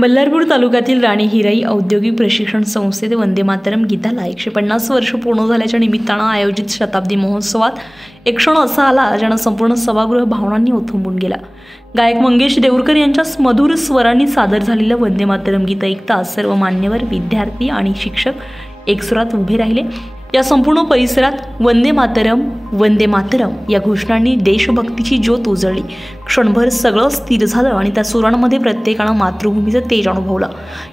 बल्लारपूर तालुक्यातील राणी हिराई औद्योगिक प्रशिक्षण संस्थेत वंदे मातरम गीताला 150 वर्ष पूर्ण झाल्याच्या निमित्तानं आयोजित शताब्दी महोत्सवात एक क्षण असा आला ज्यानं संपूर्ण सभागृह भावनांनी ओथंबून गेला। गायक मंगेश देऊरकर यांच्या मधुर स्वरांनी सादर झालेलं वंदे मातरम गीत ऐकताच सर्व मान्यवर, विद्यार्थी आणि शिक्षक एकसुरात उभे राहिले। या संपूर्ण परिसरात वंदे मातरम या घोषणांनी देशभक्तीची ज्योत उजळली। क्षणभर सगळं स्थिर झालं आणि त्या सुरांमध्ये प्रत्येकानं मातृभूमीचं तेज अनुभवलं।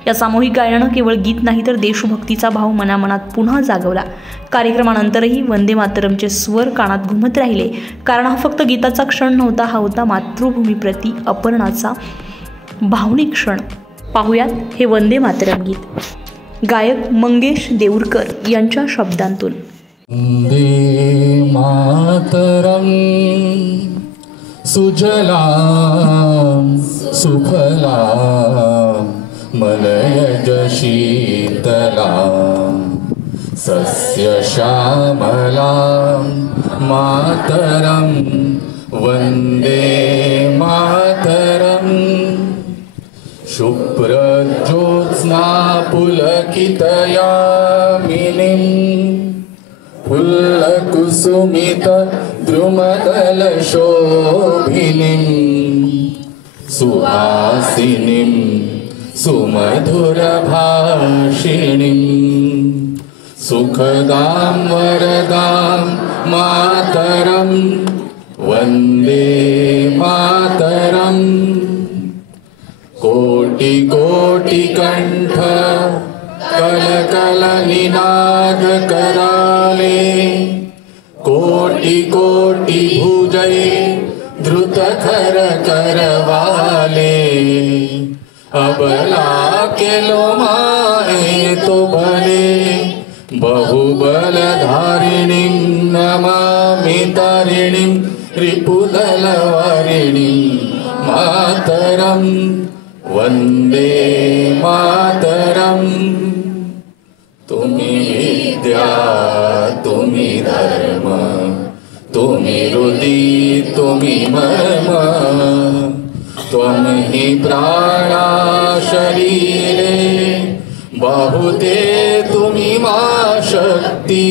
या सामूहिक गायनानं केवळ गीत नाही तर देशभक्तीचा भाव मनामनात पुन्हा जागवला। कार्यक्रमानंतरही वंदे मातरमचे स्वर कानात घुमत राहिले, कारण हा फक्त गीताचा क्षण नव्हता, हा होता मातृभूमीप्रती अर्पणाचा भावनिक क्षण। पाहुयात हे वंदे मातरम गीत गायक मंगेश देऊरकर यांच्या शब्दांतून। वंदे मातरम सुजलाम सुफलाम मलयज शीतलाम सस्य श्यामलाम मातरम वंदे मातरम शुभ्रज्योत्स्ना पुलकितयामिनीं फुल्लकुसुमित द्रुमदलशोभिनीं सुहासिनीं सुमधुरभाषिणीं सुखदां वरदां मातरं वन्दे मातरम्। कोटि कोटि कंठ कल कल निनाद कराले कोटि कोटि भुजय द्रुत खर करवाले अबला के लो माए तो भले बहुबल धारिणीं नमामि तारिणीं रिपुदल वारिणीं मातरम वंदे मातरम। तुम्ही विद्या तुम्ही धर्म तुम्ही हृदि तुम्ही मर्म त्वं हि प्राणा शरीरे बाहुते तुम्ही मा शक्ति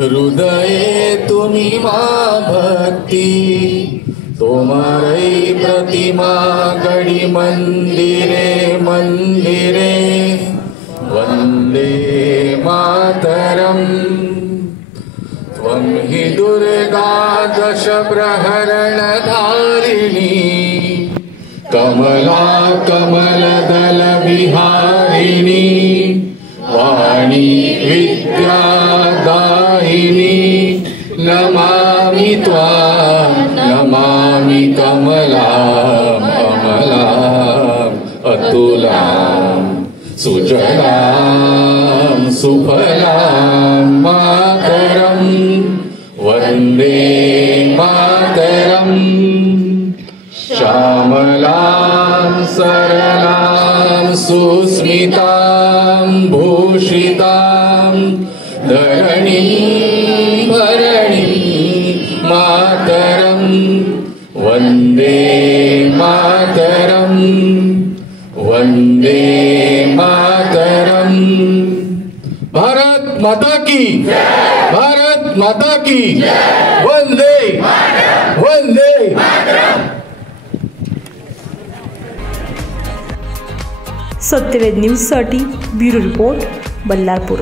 हृदये तुम्ही मा भक्ति तुम्हारी प्रतिमा गढ़ी मंदिरे मंदिरे वंदे मातरम। त्वं हि दुर्गा दश प्रहरण धारिणी कमला कमलदल विहारिणी वाणी विद्यादायिनी नमामि त्वां नमामि कमलां कमलां अतुलां सुजलां सुफलां मातरं वन्दे मातरं। श्यामलां सरलां सुस्मितां भूषितां धरणीं भरणीं मातरं वंदे मातरं वंदे मातरं। भारत माता की भारत माता की वंदे वंदे। सत्यवेद न्यूज साठी ब्युरो रिपोर्ट बल्लारपूर।